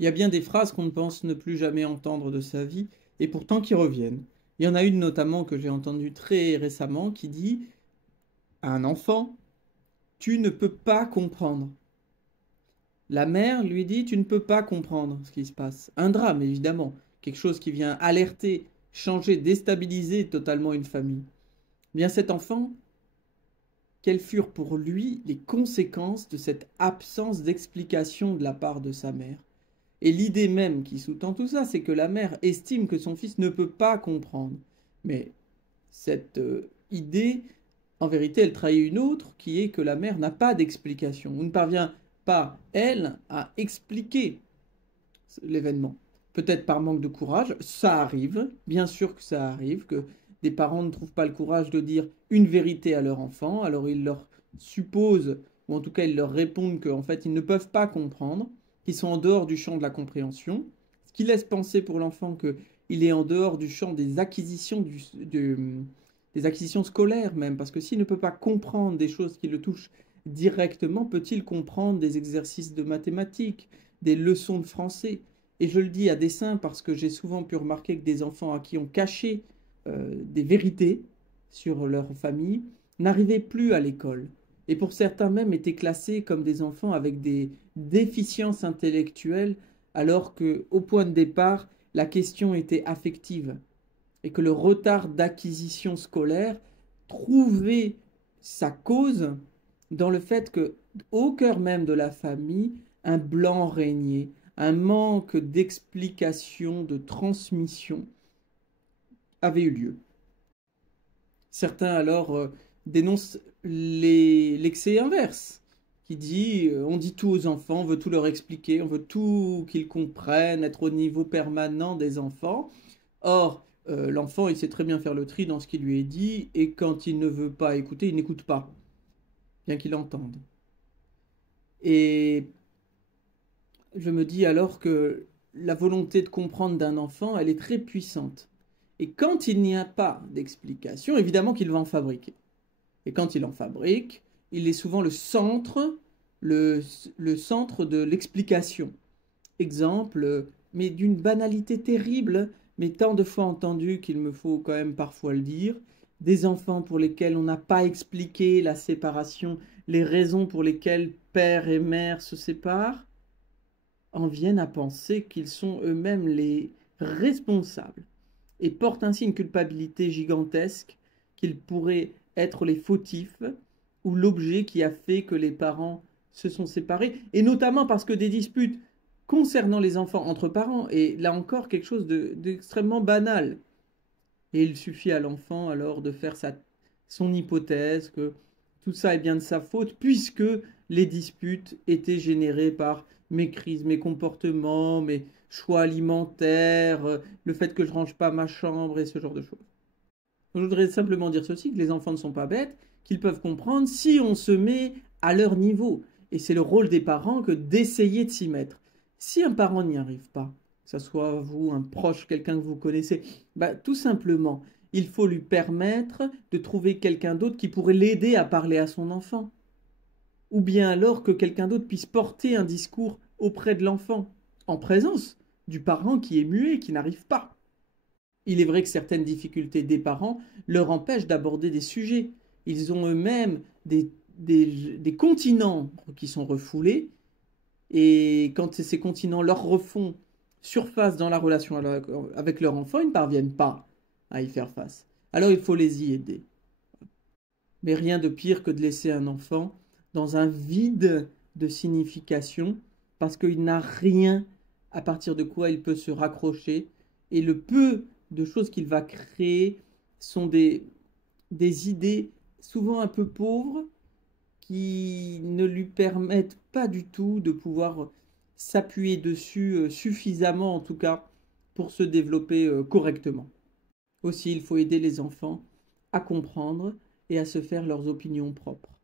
Il y a bien des phrases qu'on ne pense ne plus jamais entendre de sa vie, et pourtant qui reviennent. Il y en a une notamment que j'ai entendue très récemment qui dit à un enfant, tu ne peux pas comprendre. La mère lui dit, tu ne peux pas comprendre ce qui se passe. Un drame, évidemment, quelque chose qui vient alerter, changer, déstabiliser totalement une famille. Bien cet enfant, quelles furent pour lui les conséquences de cette absence d'explication de la part de sa mère? Et l'idée même qui sous-tend tout ça, c'est que la mère estime que son fils ne peut pas comprendre. Mais cette idée, en vérité, elle trahit une autre, qui est que la mère n'a pas d'explication, ou ne parvient pas, elle, à expliquer l'événement. Peut-être par manque de courage, ça arrive, bien sûr que ça arrive, que des parents ne trouvent pas le courage de dire une vérité à leur enfant, alors ils leur supposent, ou en tout cas ils leur répondent qu'en fait ils ne peuvent pas comprendre, qu'ils sont en dehors du champ de la compréhension, ce qui laisse penser pour l'enfant qu'il est en dehors du champ des acquisitions, des acquisitions scolaires même, parce que s'il ne peut pas comprendre des choses qui le touchent directement, peut-il comprendre des exercices de mathématiques, des leçons de français? Et je le dis à dessein parce que j'ai souvent pu remarquer que des enfants à qui on cachait des vérités sur leur famille n'arrivaient plus à l'école. Et pour certains même étaient classés comme des enfants avec des déficiences intellectuelles, alors qu'au point de départ, la question était affective. Et que le retard d'acquisition scolaire trouvait sa cause dans le fait que, au cœur même de la famille, un blanc régnait, un manque d'explication, de transmission avait eu lieu. Certains alors dénoncent l'excès inverse, qui dit on dit tout aux enfants, on veut tout leur expliquer, on veut tout qu'ils comprennent, être au niveau permanent des enfants. Or, l'enfant, il sait très bien faire le tri dans ce qui lui est dit, et quand il ne veut pas écouter, il n'écoute pas, bien qu'il entende. Et je me dis alors que la volonté de comprendre d'un enfant, elle est très puissante. Et quand il n'y a pas d'explication, évidemment qu'il va en fabriquer. Et quand il en fabrique, il est souvent le centre de l'explication. Exemple, mais d'une banalité terrible, mais tant de fois entendu qu'il me faut quand même parfois le dire, des enfants pour lesquels on n'a pas expliqué la séparation, les raisons pour lesquelles père et mère se séparent, en viennent à penser qu'ils sont eux-mêmes les responsables et portent ainsi une culpabilité gigantesque qu'ils pourraient être les fautifs ou l'objet qui a fait que les parents se sont séparés, et notamment parce que des disputes concernant les enfants entre parents est là encore quelque chose d'extrêmement banal. Et il suffit à l'enfant alors de faire son hypothèse que tout ça est bien de sa faute, puisque les disputes étaient générées par mes crises, mes comportements, mes choix alimentaires, le fait que je range pas ma chambre et ce genre de choses. Je voudrais simplement dire ceci, que les enfants ne sont pas bêtes, qu'ils peuvent comprendre si on se met à leur niveau. Et c'est le rôle des parents que d'essayer de s'y mettre. Si un parent n'y arrive pas, que ce soit vous, un proche, quelqu'un que vous connaissez, bah, tout simplement, il faut lui permettre de trouver quelqu'un d'autre qui pourrait l'aider à parler à son enfant. Ou bien alors que quelqu'un d'autre puisse porter un discours auprès de l'enfant, en présence du parent qui est muet, qui n'arrive pas. Il est vrai que certaines difficultés des parents leur empêchent d'aborder des sujets. Ils ont eux-mêmes des continents qui sont refoulés, et quand ces continents leur refont surface dans la relation avec leur enfant, ils ne parviennent pas à y faire face. Alors il faut les y aider. Mais rien de pire que de laisser un enfant dans un vide de signification, parce qu'il n'a rien à partir de quoi il peut se raccrocher, et le peu de choses qu'il va créer sont des idées souvent un peu pauvres qui ne lui permettent pas du tout de pouvoir s'appuyer dessus suffisamment en tout cas pour se développer correctement. Aussi, il faut aider les enfants à comprendre et à se faire leurs opinions propres.